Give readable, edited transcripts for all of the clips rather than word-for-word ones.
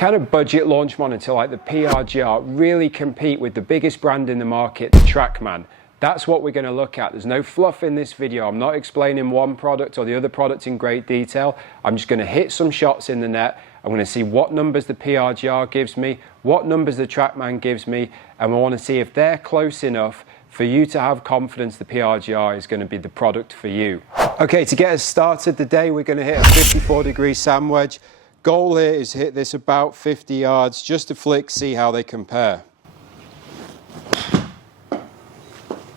Can a budget launch monitor like the PRGR really compete with the biggest brand in the market, the TrackMan? That's what we're going to look at. There's no fluff in this video. I'm not explaining one product or the other product in great detail. I'm just going to hit some shots in the net. I'm going to see what numbers the PRGR gives me, what numbers the TrackMan gives me, and we want to see if they're close enough for you to have confidence the PRGR is going to be the product for you. Okay, to get us started today, we're going to hit a 54-degree sand wedge. Goal here is to hit this about 50 yards, just to flick, see how they compare.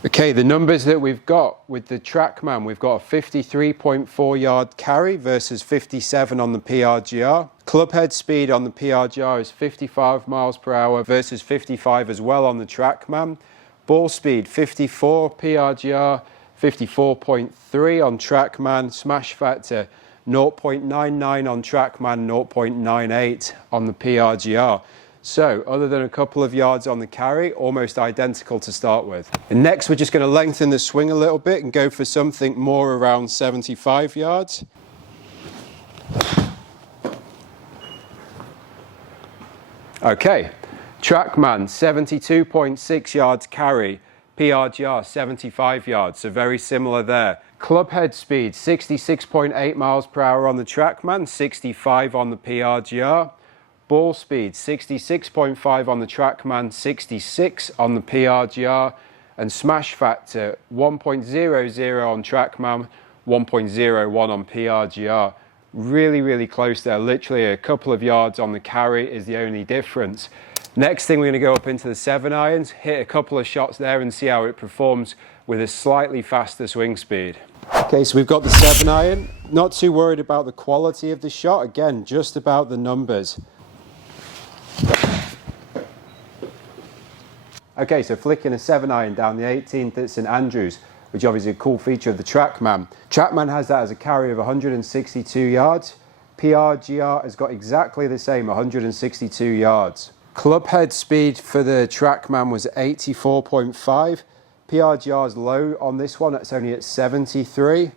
Okay, the numbers that we've got with the TrackMan, we've got a 53.4 yard carry versus 57 on the PRGR. Clubhead speed on the PRGR is 55 miles per hour versus 55 as well on the TrackMan. Ball speed 54 PRGR, 54.3 on TrackMan. Smash factor 0.99 on TrackMan, 0.98 on the PRGR. So, other than a couple of yards on the carry, almost identical to start with. And next, we're just going to lengthen the swing a little bit and go for something more around 75 yards. Okay, TrackMan 72.6 yards carry, PRGR 75 yards, so very similar there. Clubhead speed 66.8 miles per hour on the TrackMan, 65 on the PRGR. Ball speed 66.5 on the TrackMan, 66 on the PRGR. And smash factor 1.00 on TrackMan, 1.01 on PRGR. Really close there, literally a couple of yards on the carry is the only difference. Next thing, we're going to go up into the 7-irons, hit a couple of shots there and see how it performs with a slightly faster swing speed. Okay, so we've got the 7-iron. Not too worried about the quality of the shot. Again, just about the numbers. Okay, so flicking a 7-iron down the 18th at St Andrews, which obviously is a cool feature of the TrackMan. TrackMan has that as a carry of 162 yards. PRGR has got exactly the same, 162 yards. Clubhead speed for the TrackMan was 84.5. PRGR is low on this one, it's only at 73.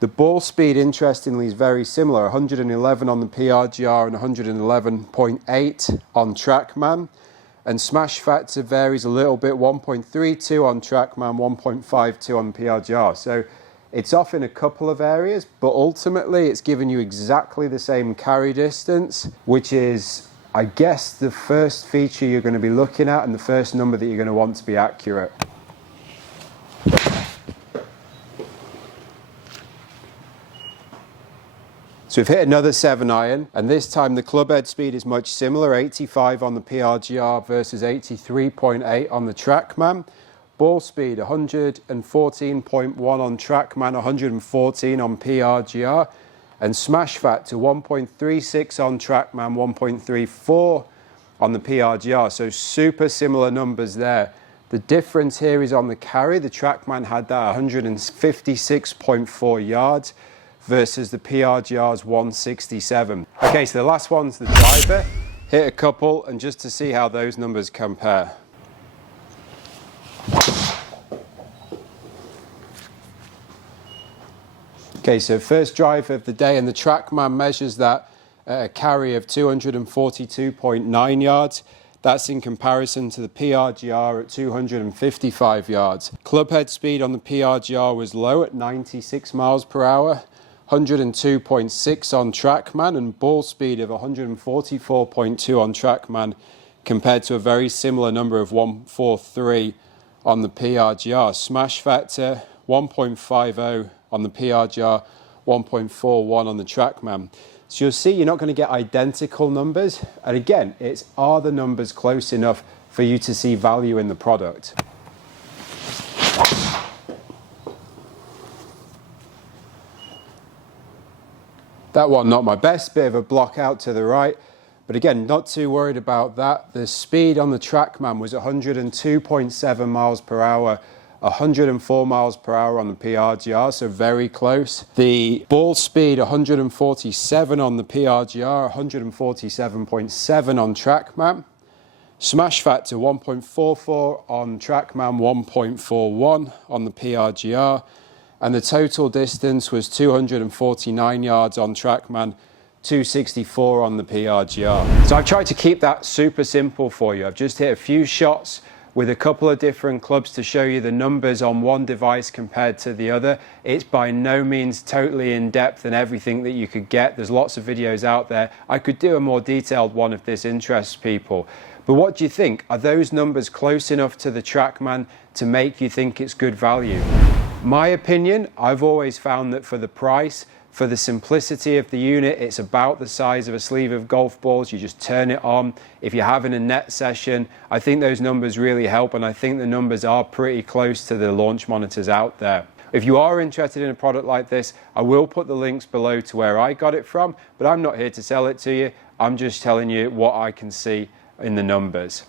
The ball speed, interestingly, is very similar, 111 on the PRGR and 111.8 on TrackMan. And smash factor varies a little bit, 1.32 on TrackMan, 1.52 on PRGR. So it's off in a couple of areas, but ultimately it's giving you exactly the same carry distance, which is, I guess, the first feature you're going to be looking at and the first number that you're going to want to be accurate. So we've hit another 7-iron, and this time the clubhead speed is much similar, 85 on the PRGR versus 83.8 on the TrackMan. Ball speed 114.1 on TrackMan, 114 on PRGR. And smash factor 1.36 on TrackMan, 1.34 on the PRGR. So super similar numbers there. The difference here is on the carry. The TrackMan had that 156.4 yards versus the PRGR's 167. Okay, so the last one's the driver. Hit a couple, and just to see how those numbers compare. Okay, so first drive of the day, and the TrackMan measures that at a carry of 242.9 yards. That's in comparison to the PRGR at 255 yards. Clubhead speed on the PRGR was low at 96 miles per hour, 102.6 on TrackMan, and ball speed of 144.2 on TrackMan compared to a very similar number of 143 on the PRGR. Smash factor 1.50 on the PRGR, 1.41 on the TrackMan. So you'll see you're not going to get identical numbers. And again, are the numbers close enough for you to see value in the product? That one, not my best, bit of a block out to the right. But again, not too worried about that. The speed on the TrackMan was 102.7 miles per hour, 104 miles per hour on the PRGR, so very close. The ball speed 147 on the PRGR, 147.7 on TrackMan. Smash factor 1.44 on TrackMan, 1.41 on the PRGR. And the total distance was 249 yards on TrackMan, 264 on the PRGR. So I've tried to keep that super simple for you. I've just hit a few shots with a couple of different clubs to show you the numbers on one device compared to the other. It's by no means totally in depth and everything that you could get. There's lots of videos out there. I could do a more detailed one if this interests people. But what do you think? Are those numbers close enough to the TrackMan to make you think it's good value? My opinion, I've always found that for the price, for the simplicity of the unit, it's about the size of a sleeve of golf balls. You just turn it on. If you're having a net session, I think those numbers really help, and I think the numbers are pretty close to the launch monitors out there. If you are interested in a product like this, I will put the links below to where I got it from, but I'm not here to sell it to you. I'm just telling you what I can see in the numbers.